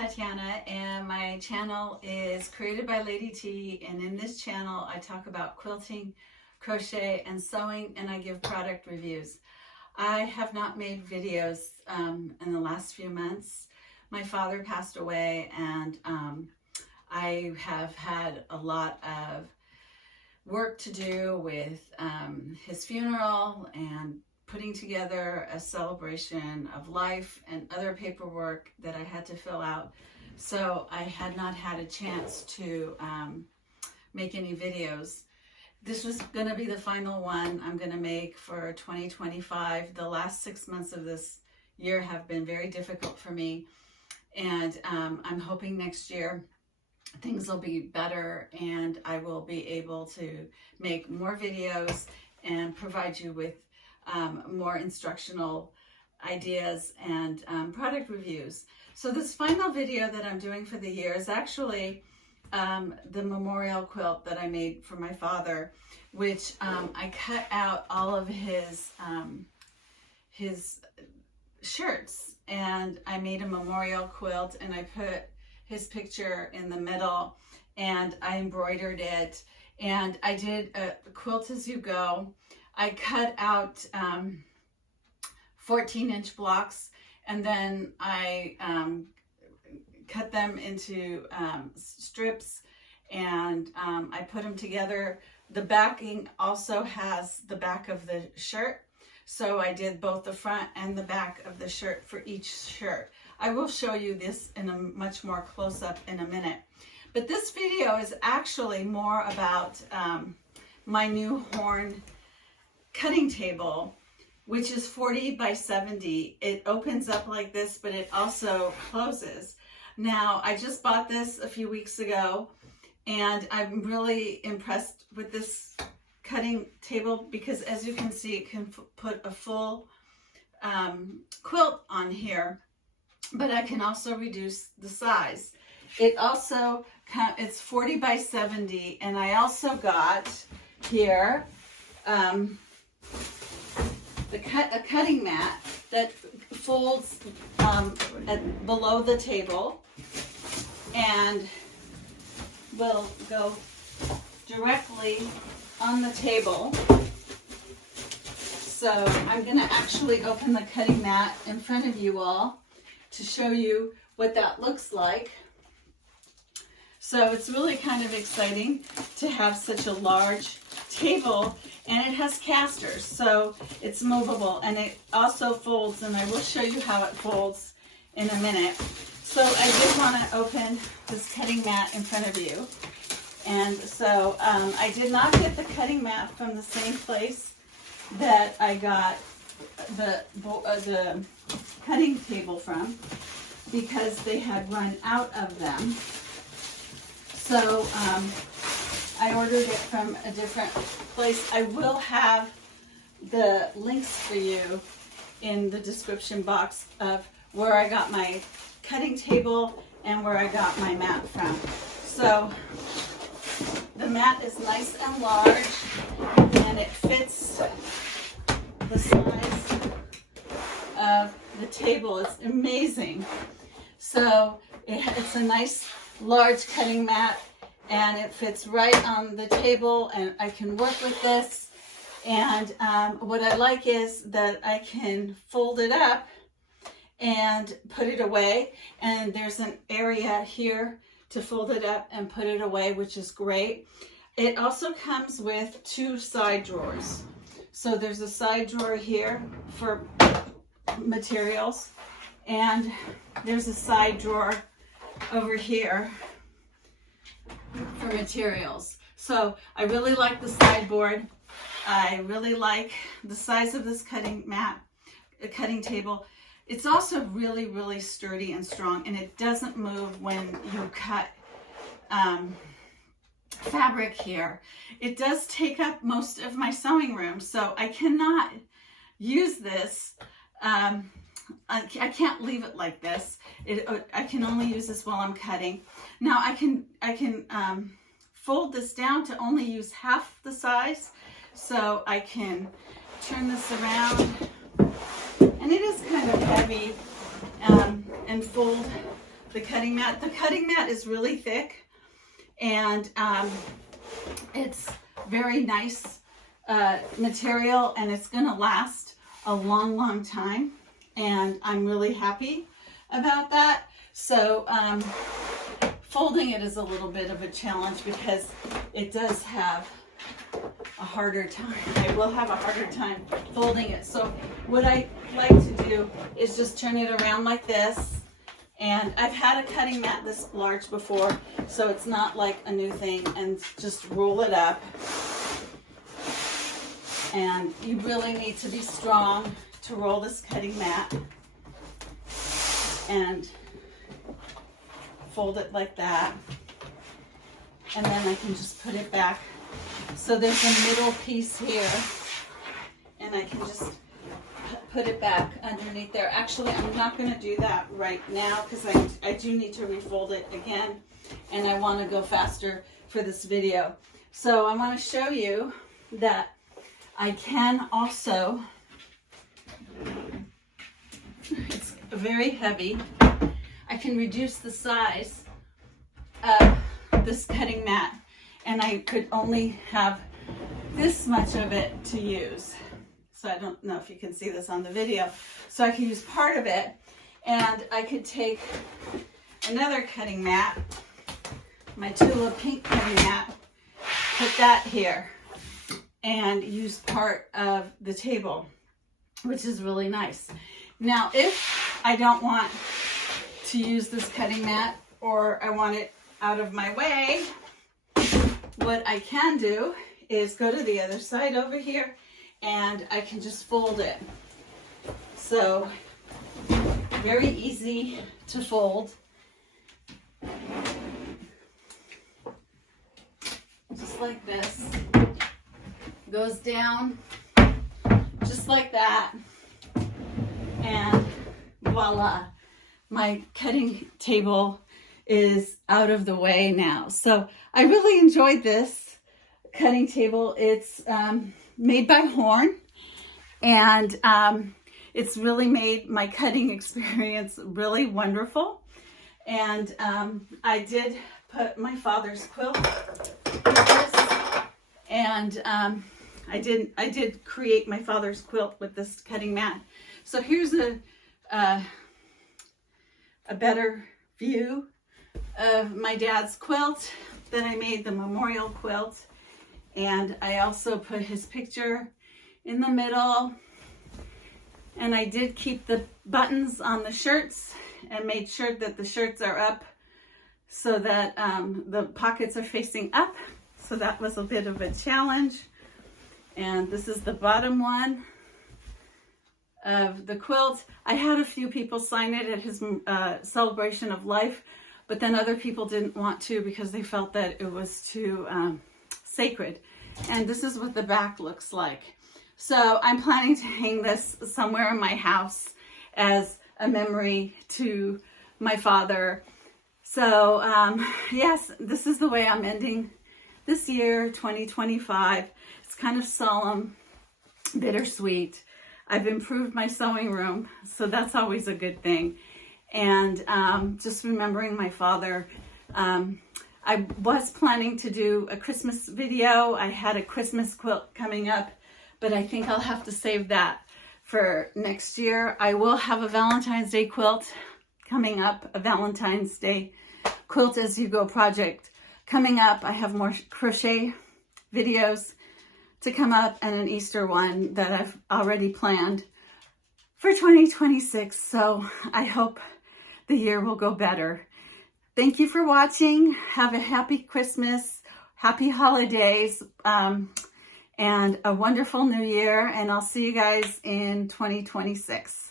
Tatiana, and my channel is created by Lady T, and in this channel I talk about quilting, crochet, and sewing, and I give product reviews. I have not made videos in the last few months. My father passed away, and I have had a lot of work to do with his funeral and putting together a celebration of life and other paperwork that I had to fill out. So I had not had a chance to make any videos. This was going to be the final one I'm going to make for 2025. The last 6 months of this year have been very difficult for me, and I'm hoping next year things will be better and I will be able to make more videos and provide you with more instructional ideas and product reviews. So this final video that I'm doing for the year is actually the memorial quilt that I made for my father, which I cut out all of his shirts, and I made a memorial quilt, and I put his picture in the middle, and I embroidered it, and I did a quilt as you go. I cut out 14-inch blocks, and then I cut them into strips, and I put them together. The backing also has the back of the shirt, so I did both the front and the back of the shirt for each shirt. I will show you this in a much more close-up in a minute. But this video is actually more about my new horn cutting table, which is 40 by 70. It opens up like this, but it also closes. Now, I just bought this a few weeks ago, and I'm really impressed with this cutting table because, as you can see, it can put a full quilt on here, but I can also reduce the size. It also, it's 40 by 70, and I also got here a cutting mat that folds below the table and will go directly on the table. So I'm going to actually open the cutting mat in front of you all to show you what that looks like. So it's really kind of exciting to have such a large table, and it has casters, so it's movable, and it also folds, and I will show you how it folds in a minute. So I did want to open this cutting mat in front of you, and so I did not get the cutting mat from the same place that I got the cutting table from, because they had run out of them. So I ordered it from a different place. I will have the links for you in the description box of where I got my cutting table and where I got my mat from. So the mat is nice and large, and it fits the size of the table. It's amazing. So it's a nice large cutting mat, and it fits right on the table, and I can work with this. And what I like is that I can fold it up and put it away, and there's an area here to fold it up and put it away, which is great. It also comes with 2 side drawers. So there's a side drawer here for materials, and there's a side drawer over here for materials. So I really like the sideboard. I really like the size of this cutting table. It's also really, really sturdy and strong, and it doesn't move when you cut fabric here. It does take up most of my sewing room, so I cannot use this. I can't leave it like this. I can only use this while I'm cutting. Now I can fold this down to only use half the size, so I can turn this around, and it is kind of heavy, and fold the cutting mat. The cutting mat is really thick, and it's very nice material, and it's going to last a long time, and I'm really happy about that. So folding it is a little bit of a challenge because it does have a harder time. I will have a harder time folding it. So what I like to do is just turn it around like this. And I've had a cutting mat this large before, so it's not like a new thing, and just roll it up. And you really need to be strong to roll this cutting mat. And fold it like that. And then I can just put it back. So there's a middle piece here, and I can just put it back underneath there. Actually, I'm not going to do that right now because I do need to refold it again, and I want to go faster for this video. So I want to show you that I can also, it's very heavy, I can reduce the size of this cutting mat, and I could only have this much of it to use. So I don't know if you can see this on the video. So I can use part of it, and I could take another cutting mat, my Tula pink cutting mat, put that here, and use part of the table, which is really nice. Now, if I don't want to use this cutting mat, or I want it out of my way, what I can do is go to the other side over here, and I can just fold it. So very easy to fold. Just like this. Goes down just like that. And voila, my cutting table is out of the way now. So I really enjoyed this cutting table. It's made by Horn, and it's really made my cutting experience really wonderful. And I did put my father's quilt with this, and I did create my father's quilt with this cutting mat. So here's a better view of my dad's quilt that I made, the memorial quilt. And I also put his picture in the middle. And I did keep the buttons on the shirts and made sure that the shirts are up so that the pockets are facing up. So that was a bit of a challenge. And this is the bottom one of the quilt. I had a few people sign it at his celebration of life, but then other people didn't want to because they felt that it was too sacred. And this is what the back looks like. So I'm planning to hang this somewhere in my house as a memory to my father. So yes, this is the way I'm ending this year, 2025. It's kind of solemn, bittersweet. I've improved my sewing room, so that's always a good thing. And just remembering my father. I was planning to do a Christmas video. I had a Christmas quilt coming up, but I think I'll have to save that for next year. I will have a Valentine's Day quilt coming up, a Valentine's Day Quilt As You Go project coming up. I have more crochet videos to come up, and an Easter one that I've already planned for 2026. So I hope the year will go better. Thank you for watching. Have a happy Christmas, happy holidays, and a wonderful new year. And I'll see you guys in 2026.